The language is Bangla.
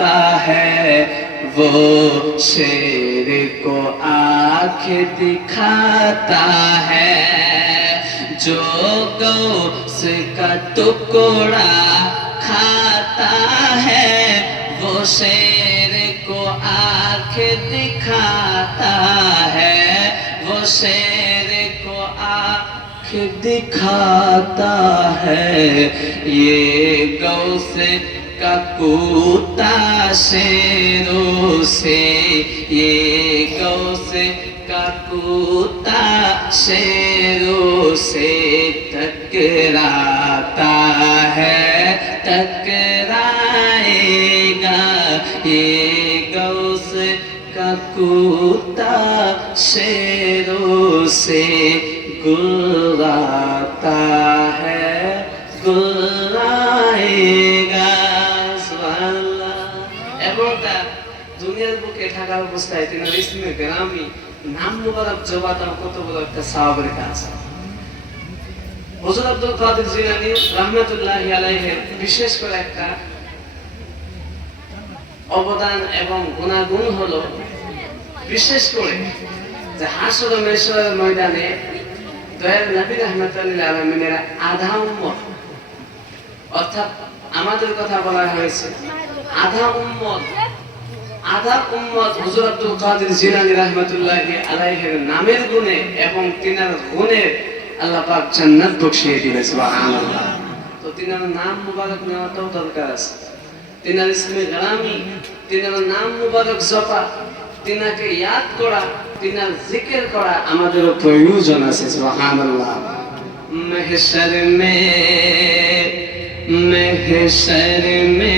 आता है, वो शेर को आँख दिखाता है। जो गौस का टुकड़ा खाता है, वो शेर को आँख दिखाता है। वो शेर को आँख दिखाता है। ये गौ का कूता शेरों से, ये गौ से ककूता शेरों से टकराता है, टकराएगा। ये गौ से ककूता शेरों से गुलाता দুনিয়ার বুকে অবস্থায় তিনি ইসলামী গ্রামী নাম মুবারক জবাটা কত বড় একটা সাহাবের আব্দুল কাদের জিলানী রাহমাতুল্লাহি আলাইহি বিশেষ করে একটা অবদান এবং গুণাগুণ হলো বিশেষ করে যে হাসর ময়দানে নবী রহমতুল্লাহ আলমিনের আধা উম্মত। অর্থাৎ আমাদের কথা বলা হয়েছে আধা উম্মত আধা উম্মত হুজুর আব্দুল কাদের জিলানী রহমতুল্লাহ আলাইহের নামের গুণে এবং তিনার গুণে আল্লাহ পাক জান্নাত দিবে, সুবহানাল্লাহ। তো তিনার নাম মুবারক নেওয়াটাও দরকার আছে। তিনার ইসমে তিনার নাম মুবারক জপা, তিনাকে ইয়াদ করা, তিনার জিকের করা আমাদের প্রয়োজন আছে, সুবহানাল্লাহ। মেহশর মে মেহশর মে।